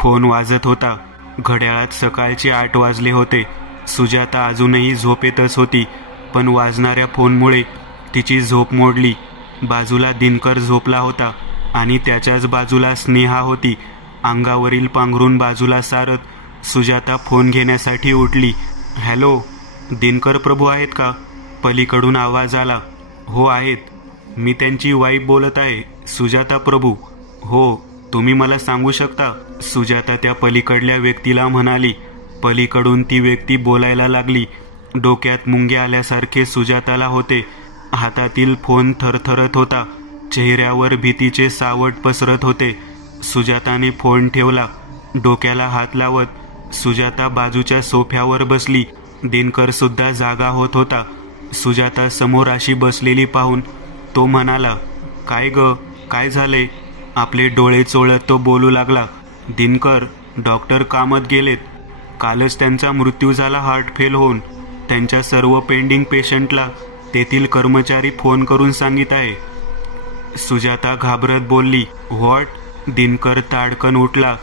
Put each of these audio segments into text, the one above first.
Phone वाजत होता. घड्याळात सकाळचे 8 वाजले होते. सुजाता अजूनही झोपेतच होती, पण वाजणाऱ्या फोनमुळे तिची झोप मोडली. बाजूला दिनकर झोपला होता आणि त्याच्याच बाजूला स्नेहा होती. अंगावरील पांघरून बाजूला सारत सुजाता फोन घेण्यासाठी उठली. हॅलो, दिनकर प्रभू आहेत का? पलीकडून आवाज आला. हो आहेत, मी त्यांची वाईफ बोलत आहे, सुजाता प्रभू. हो, तुम्ही मला सांगू शकता? सुजाता त्या पलीकडल्या व्यक्तीला म्हणाली. पलीकडून ती व्यक्ती बोलायला लागली. डोक्यात मुंगे आल्यासारखे सुजाताला होते. हातातील फोन थरथरत होता. चेहऱ्यावर भीतीचे सावट पसरत होते. सुजाताने फोन ठेवला. डोक्याला हात लावत सुजाता बाजूच्या सोफ्यावर बसली. दिनकर सुद्धा जागा होत होता. सुजाता समोर अशी बसलेली पाहून तो म्हणाला, काय ग, काय झाले? आपले डोळे चोळत तो बोलू लागला. दिनकर, डॉक्टर कामात गेलेत. कालच त्यांचा मृत्यू झाला हार्ट फेल होऊन. त्यांच्या सर्व पेंडिंग पेशंटला तेथील कर्मचारी फोन करून सांगित आहे. सुजाता घाबरत बोलली. व्हॉट? दिनकर ताडकन उठला.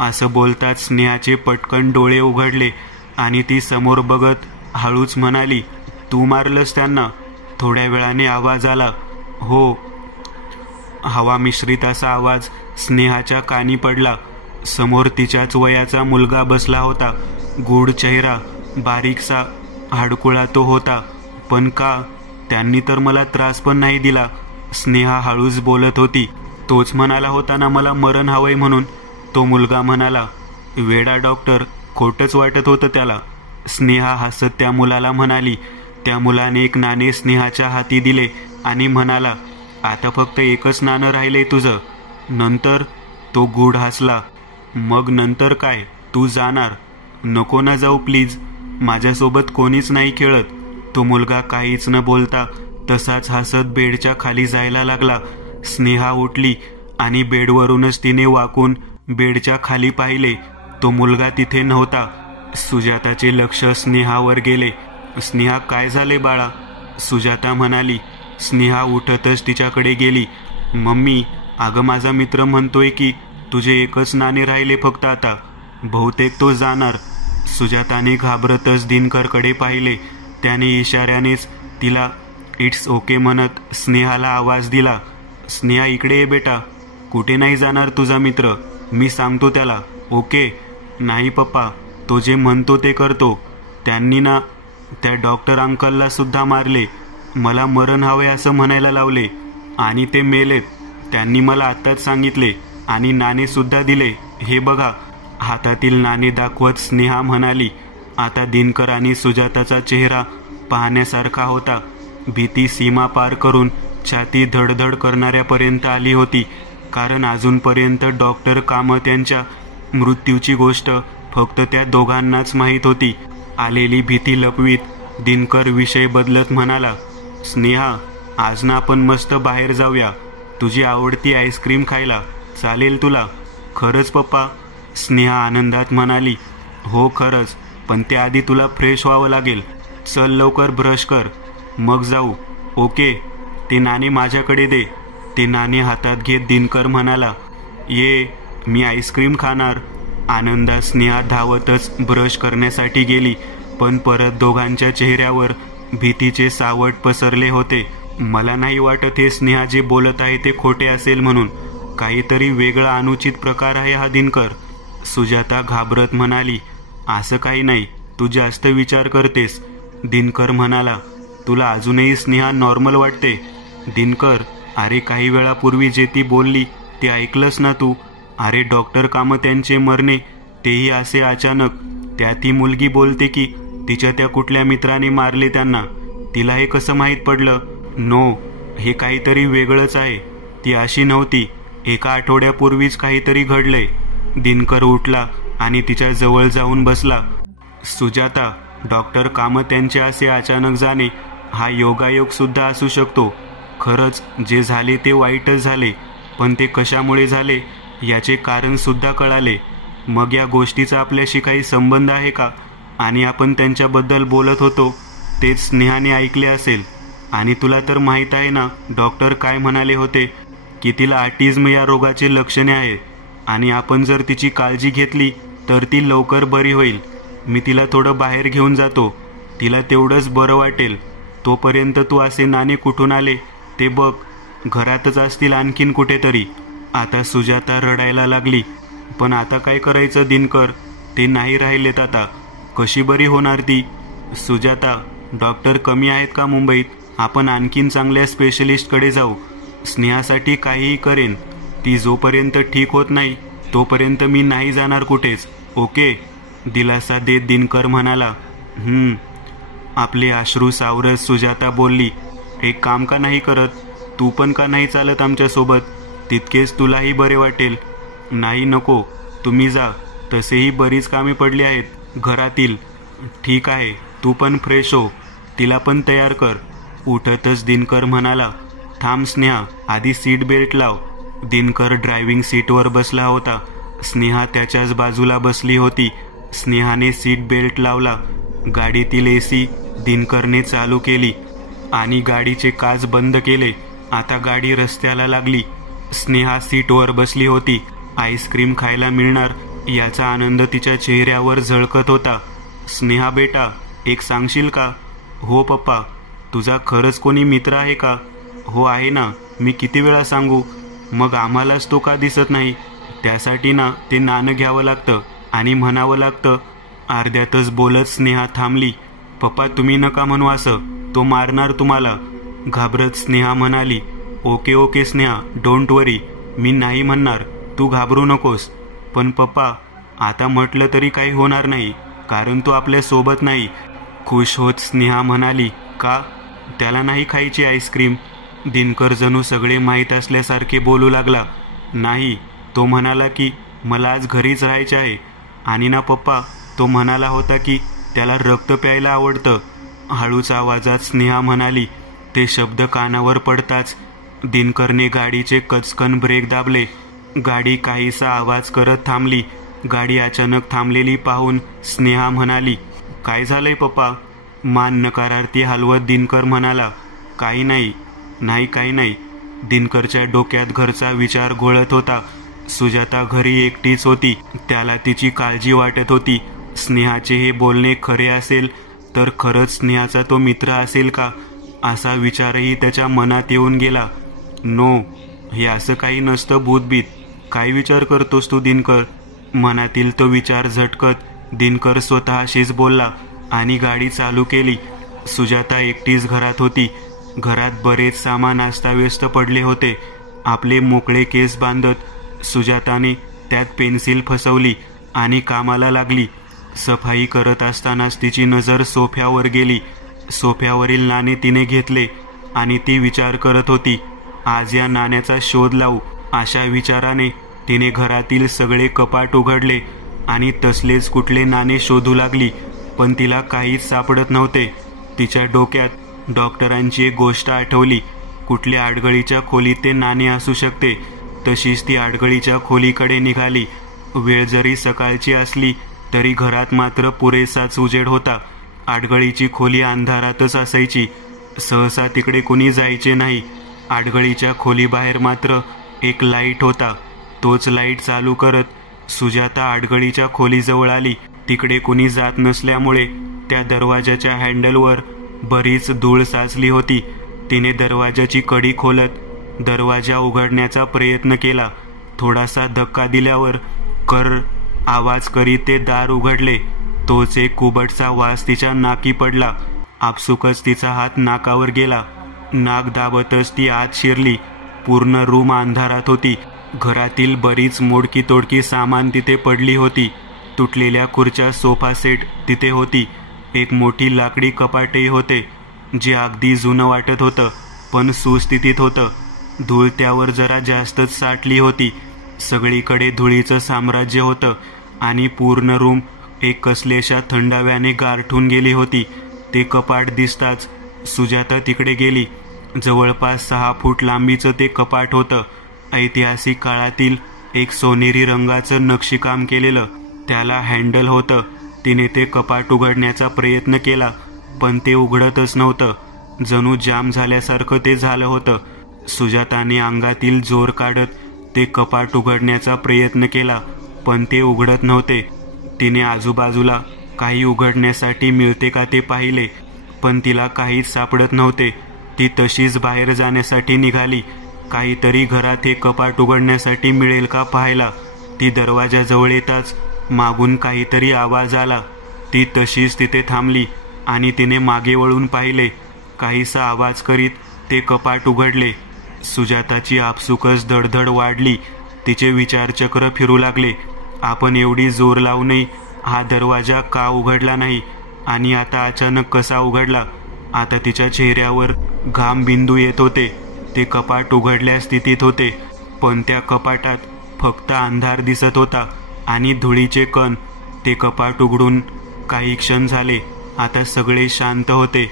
असं बोलताच स्नेहाचे पटकन डोळे उघडले आणि ती समोर बघत हळूच म्हणाली, तू मारलंस त्यांना? थोड्या वेळाने आवाज आला. हो. हवा मिश्रित असा आवाज स्नेहाच्या कानी पडला. समोर तिच्याच वयाचा मुलगा बसला होता. गूढ चेहरा, बारीकसा, हाडकुळा तो होता. पण का? त्यांनी तर मला त्रास पण नाही दिला. स्नेहा हळूच बोलत होती. तोच म्हणाला होता ना मला मरण हवंय म्हणून. तो मुलगा म्हणाला. वेडा डॉक्टर, खोटच वाटत होतं त्याला. स्नेहा हसत त्या मुलाला म्हणाली. त्या मुलाने एक नाणे स्नेहाच्या हाती दिले आणि म्हणाला, आता फक्त एकच नाणं राहिलंय तुझं. नंतर? तो गूढ हसला. मग नंतर काय? तू जाणार? नको ना जाऊ प्लीज, माझ्यासोबत कोणीच नाही खेळत. तो मुलगा काहीच न बोलता तसाच हसत बेडच्या खाली जायला लागला. स्नेहा उठली आणि बेडवरूनच तिने वाकून बेडच्या खाली पाहिले. तो मुलगा तिथे नव्हता. सुजाताचे लक्ष स्नेहावर गेले. स्नेहा, काय झाले बाळा? सुजाता म्हणाली. स्नेहा उठतच तिच्याकडे गेली. मम्मी, अगं माझा मित्र म्हणतोय की तुझे एकच नाणे राहिले फक्त आता. बहुतेक तो जाणार. सुजाताने घाबरतच दिनकरकडे पाहिले. त्याने इशाऱ्यानेच तिला इट्स ओके म्हणत स्नेहाला आवाज दिला. स्नेहा, इकडे ये बेटा. कुठे नाही जाणार तुझा मित्र, मी सांगतो त्याला. ओके? नाही पप्पा, तो जे म्हणतो ते करतो. त्यांनी ना त्या डॉक्टर अंकलला सुद्धा मारले. मला मरण हवे असं म्हणायला लावले आणि ते मेलेत. त्यांनी मला आत्ताच सांगितले आणि नाणे सुद्धा दिले. हे बघा. हातातील नाणे दाखवत स्नेहा म्हणाली. आता दिनकर आणि सुजाताचा चेहरा पाहण्यासारखा होता. भीती सीमा पार करून छाती धडधड करणाऱ्यापर्यंत आली होती. कारण अजूनपर्यंत डॉक्टर कामत यांच्या मृत्यूची गोष्ट फक्त त्या दोघांनाच माहीत होती. आलेली भीती लपवीत दिनकर विषय बदलत म्हणाला, स्नेहा, आज ना आपण मस्त बाहेर जाऊया. तुझी आवडती आईस्क्रीम खायला. चालेल तुला? खरंच पप्पा? स्नेहा आनंदात म्हणाली. हो खरंच, पण त्याआधी तुला फ्रेश व्हावं लागेल. चल लवकर ब्रश कर, मग जाऊ. ओके? ते नाणे माझ्याकडे दे. ते नाणे हातात घेत दिनकर म्हणाला, ये, मी आईस्क्रीम खाणार. आनंदात स्नेहा धावतच ब्रश करण्यासाठी गेली, पण परत दोघांच्या चेहऱ्यावर भीतीचे सावट पसरले होते. मला नाही वाटत हे स्नेहा जे बोलत आहे ते खोटे असेल म्हणून. काहीतरी वेगळा अनुचित प्रकार आहे हा दिनकर. सुजाता घाबरत म्हणाली. असं काही नाही, तू जास्त विचार करतेस. दिनकर म्हणाला. तुला अजूनही स्नेहा नॉर्मल वाटते? दिनकर, अरे काही वेळापूर्वी जे ती बोलली ते ऐकलंस ना तू? अरे डॉक्टर कामत यांचे मरणे, तेही असे अचानक. त्या ती मुलगी बोलते की तिच्या त्या कुठल्या मित्राने मारले त्यांना. तिला हे कसं माहीत पडलं? नो, हे काहीतरी वेगळंच आहे. ती अशी नव्हती. एका आठवड्यापूर्वीच काहीतरी घडलंय. दिनकर उठला आणि तिच्या जवळ जाऊन बसला. सुजाता, डॉक्टर कामत यांचे असे अचानक जाणे हा योगायोग सुद्धा असू शकतो. खरंच जे झाले ते वाईटच झाले, पण ते कशामुळे झाले याचे कारण सुद्धा कळाले. मग या गोष्टीचा आपल्याशी काही संबंध आहे का? आणि आपण त्यांच्याबद्दल बोलत होतो तेच स्नेहाने ऐकले असेल. आणि तुला तर माहीत आहे ना डॉक्टर काय म्हणाले होते, की तिला ऑटिझम या रोगाचे लक्षणे आहे. आणि आपण जर तिची काळजी घेतली तर ती लवकर बरी होईल. मी तिला थोडं बाहेर घेऊन जातो, तिला तेवढंच बरं वाटेल. तोपर्यंत तू असे नाणे कुठून आले ते बघ, घरातच असतील आणखीन कुठेतरी. आता सुजाता रडायला लागली. पण आता काय करायचं दिनकर, ते नाही राहिलेत आता, कशी बरी होणार ती? सुजाता, डॉक्टर कमी आहेत का मुंबईत? आपण आणखीन चांगल्या स्पेशलिस्टकडे जाऊ. स्नेहासाठी काहीही करेन. ती जोपर्यंत ठीक होत नाही तोपर्यंत मी नाही जाणार कुठेच. ओके? दिलासा देत दिनकर म्हणाला. आपले अश्रू सावरत सुजाता बोलली, एक काम का नाही करत? तू पण का नाही चालत आमच्यासोबत? तितकेच तुलाही बरे वाटेल. नाही नको, तुम्ही जा. तसेही बरीच कामे पडली आहेत घरातील. ठीक आहे, तू पण फ्रेश हो, तिला पण तयार कर. उठतच दिनकर म्हणाला, थांब स्नेहा, आधी सीट बेल्ट लाव. दिनकर ड्रायव्हिंग सीटवर बसला होता. स्नेहा त्याच्याच बाजूला बसली होती. स्नेहाने सीट बेल्ट लावला. गाडीतील एसी दिनकरने चालू केली आणि गाडीचे काच बंद केले. आता गाडी रस्त्याला लागली. स्नेहा सीटवर बसली होती. आईस्क्रीम खायला मिळणार याचा आनंद तिच्या चेहऱ्यावर झळकत होता. स्नेहा बेटा, एक सांगशील का? हो पप्पा. तुझा खरंच कोणी मित्र आहे का? हो आहे ना. मी किती वेळा सांगू? मग आम्हालाच तो का दिसत नाही? त्यासाठी ना ते नाणं घ्यावं लागतं आणि म्हणावं लागतं. अर्ध्यातच बोलत स्नेहा थांबली. पप्पा तुम्ही नका म्हणू असं, तो मारणार तुम्हाला. घाबरत स्नेहा म्हणाली, ओके ओके स्नेहा, डोंट वरी, मी नाही म्हणणार, तू घाबरू नकोस. पण पप्पा, आता म्हटलं तरी काही होणार नाही, कारण तो आपल्या सोबत नाही. खुश होत स्नेहा म्हणाली, का? त्याला नाही खायची आईस्क्रीम? दिनकर जणू सगळे माहीत असल्यासारखे बोलू लागला. नाही, तो म्हणाला की मला आज घरीच राहायचे आहे. आणि ना पप्पा, तो म्हणाला होता की त्याला रक्त प्यायला आवडतं. हळूच आवाजात स्नेहा म्हणाली. ते शब्द कानावर पडताच दिनकरने गाडीचे कचकन ब्रेक दाबले. गाडी काहीसा आवाज करत थांबली. गाडी अचानक थांबलेली पाहून स्नेहा म्हणाली, काय झालंय पप्पा? मान नकारार्थी हलवत दिनकर म्हणाला, काही नाही. नाही काही नाही. दिनकरच्या डोक्यात घरचा विचार घोळत होता. सुजाता घरी एकटीच होती. त्याला तिची काळजी वाटत होती. स्नेहाचे हे बोलणे खरे असेल तर खरंच स्नेहाचा तो मित्र असेल का, असा विचारही त्याच्या मनात येऊन गेला. नो, हे असं काही नसतं भूतबीत. काय विचार करतोस तू दिनकर? मनातील तो विचार झटकत दिनकर स्वतःशीच बोलला आणि गाडी चालू केली. सुजाता एकटीच घरात होती. घरात बरेच सामान अस्ताव्यस्त पडले होते. आपले मोकळे केस बांधत सुजाताने त्यात पेन्सिल फसवली आणि कामाला लागली. सफाई करत असतानाच तिची नजर सोफ्यावर गेली. सोफ्यावरील नाणे तिने घेतले आणि ती विचार करत होती, आज या नाण्याचा शोध लावू. अशा विचाराने तिने घरातील सगळे कपाट उघडले आणि तसलेच कुठले नाणे शोधू लागली. पण तिला काहीच सापडत नव्हते. तिच्या डोक्यात डॉक्टरांची एक गोष्ट आठवली. कुठल्या आडगळीच्या खोलीत ते नाणे असू शकते. तशीच ती आडगळीच्या खोलीकडे निघाली. वेळ जरी सकाळची असली तरी घरात मात्र पुरेसाच उजेड होता. आडगळीची खोली अंधारातच असायची. सहसा तिकडे कुणी जायचे नाही. आडगळीच्या खोलीबाहेर मात्र एक लाईट होता. तोच लाईट चालू करत सुजाता आडगळीच्या खोलीजवळ आली. तिकडे कुणी जात नसल्यामुळे त्या दरवाजाच्या हँडलवर बरीच धूळ साचली होती. तिने दरवाजाची कडी खोलत दरवाजा उघडण्याचा प्रयत्न केला. थोडासा धक्का दिल्यावर कर आवाज करीत ते दार उघडले. तोच एक कुबटचा वास तिच्या नाकी पडला. आपसुकच तिचा हात नाकावर गेला. नाक दाबतच ती आत शिरली. पूर्ण रूम अंधारात होती. घरातील बरीच मोडकी तोडकी सामान तिथे पडली होती. तुटलेल्या खुर्च्या, सोफा सेट तिथे होती. एक मोठी लाकडी कपाटही होते, जे अगदी जुनं वाटत होतं पण सुस्थितीत होतं. धूळ त्यावर जरा जास्तच साठली होती. सगळीकडे धुळीचं साम्राज्य होतं आणि पूर्ण रूम एक कसलेशा थंडाव्याने गारठून गेली होती. ते कपाट दिसताच सुजाता तिकडे गेली. जवळपास 6 फूट लांबीचं ते कपाट होतं. ऐतिहासिक काळातील एक सोनेरी रंगाचं नक्षीकाम केलेलं. त्याला हँडल होतं. तिने ते कपाट उघडण्याचा प्रयत्न केला पण ते उघडतच नव्हतं. जणू जाम झाल्यासारखं ते झालं होतं. सुजाताने अंगातील जोर काढत ते कपाट उघडण्याचा प्रयत्न केला, पण ते उघडत नव्हते. तिने आजूबाजूला काही उघडण्यासाठी मिळते का ते पाहिले, पण तिला काहीच सापडत नव्हते. ती तशीच बाहेर जाण्यासाठी निघाली. काहीतरी घरात हे कपाट उघडण्यासाठी मिळेल का पाहायला. ती दरवाजाजवळ येताच मागून काहीतरी आवाज आला. ती तशीच तिथे थांबली आणि तिने मागे वळून पाहिले. काहीसा आवाज करीत ते कपाट उघडले. सुजाताची आपसुकच धडधड वाढली. तिचे विचारचक्र फिरू लागले. आपण एवढी जोर लावूनही हा दरवाजा का उघडला नाही आणि आता अचानक कसा उघडला. आता तिच्या चेहऱ्यावर घाम बिंदू येत होते. ते कपाट उघडल्या स्थितीत होते, पण त्या कपाटात फक्त अंधार दिसत होता आणि धुळीचे कण. ते कपाट उघडून काही क्षण झाले. आता सगळे शांत होते.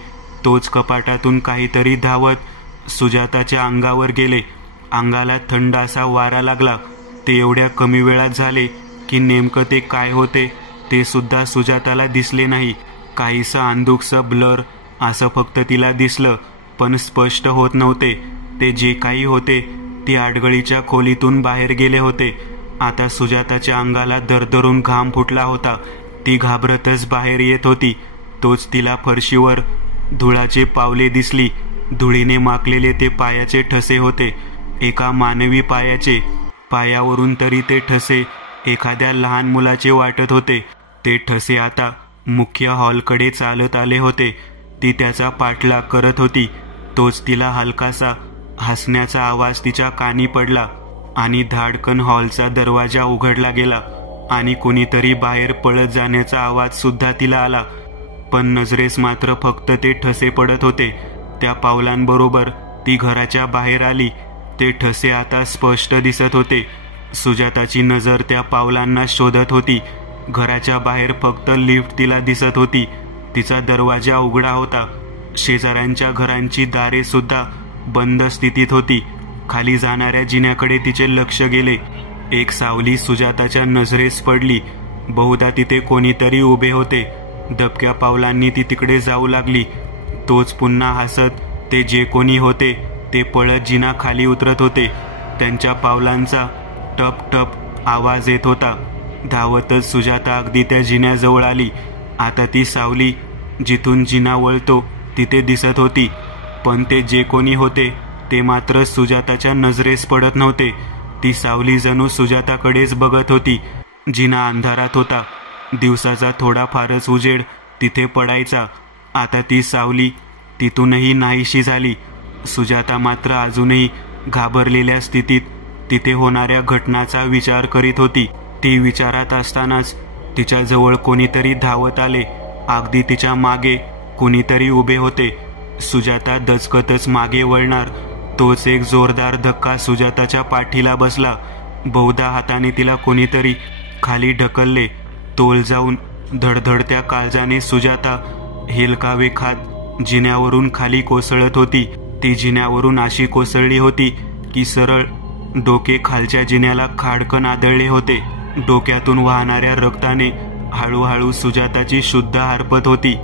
तोच कपाटातून काहीतरी धावत सुजाताच्या अंगावर गेले. अंगाला थंड असा वारा लागला. ते एवढ्या कमी वेळात झाले की नेमकं ते काय होते ते सुद्धा सुजाताला दिसले नाही. काहीसं अंधुकसं ब्लर असं फक्त तिला दिसलं, पण स्पष्ट होत नव्हते. ते जे काही होते ते आडगळीच्या खोलीतून बाहेर गेले होते. आता सुजाताच्या अंगाला दरदरून घाम फुटला होता. ती घाबरतच बाहेर येत होती. तोच तिला फरशीवर धुळाचे पावले दिसली. धुळीने माखलेले ते पायाचे ठसे होते. एका मानवी पायाचे. पायावरून तरी ते ठसे एखाद्या लहान मुलाचे वाटत होते. ते ठसे आता मुख्य हॉलकडे चालत आले होते. ती त्याचा पाठलाग करत होती. तोच तिला हलकासा हसण्याचा आवाज तिच्या कानी पडला आणि धाडकन हॉलचा दरवाजा उघडला गेला आणि कोणीतरी बाहेर पळत जाण्याचा आवाज सुद्धा तिला आला. पण नजरेस मात्र फक्त ते ठसे पडत होते. त्या पावलांबरोबर ती घराच्या बाहेर आली. ते ठसे आता स्पष्ट दिसत होते. सुजाताची नजर त्या पावलांना शोधत होती. घराच्या बाहेर फक्त लिफ्ट तिला दिसत होती. तिचा दरवाजा उघडा होता. शेजाऱ्यांच्या घरांची दारे सुद्धा बंद स्थितीत होती. खाली जाणाऱ्या जिन्याकडे तिचे लक्ष गेले. एक सावली सुजाताच्या नजरेस पडली. बहुधा तिथे कोणीतरी उभे होते. दबक्या पावलांनी ती तिकडे जाऊ लागली. तोच पुन्हा हसत ते जे कोणी होते ते पळत जिना खाली उतरत होते. त्यांच्या पावलांचा टप टप आवाज येत होता. धावतच सुजाता अगदी त्या जिन्याजवळ आली. आता ती सावली जिथून जिना वळतो तिथे दिसत होती, पण ते जे कोणी होते ते मात्र सुजाताच्या नजरेस पडत नव्हते. ती सावली जणू सुजाताकडेच बघत होती. जिना अंधारात होता. दिवसाचा थोडाफारच उजेड तिथे पडायचा. आता ती सावली तिथूनही नाहीशी झाली. सुजाता मात्र अजूनही घाबरलेल्या स्थितीत तिथे होणाऱ्या घटनाचा विचार करीत होती. ती विचारात असतानाच तिच्याजवळ कोणीतरी धावत आले. अगदी तिच्या मागे कोणीतरी उभे होते. सुजाता दचकतच मागे वळणार तोच एक जोरदार धक्का सुजाताच्या पाठीला बसला. बहुधा हाताने तिला कोणीतरी खाली ढकलले. तोल जाऊन धडधडत्या काळजाने सुजाता हेलकावे खात जिन्यावरून खाली कोसळत होती. ती जिन्यावरून अशी कोसळली होती की सरळ डोके खालच्या जिन्याला खाडकन आदळले होते. डोक्यातून वाहणाऱ्या रक्ताने हळूहळू सुजाताची शुद्ध हरपत होती.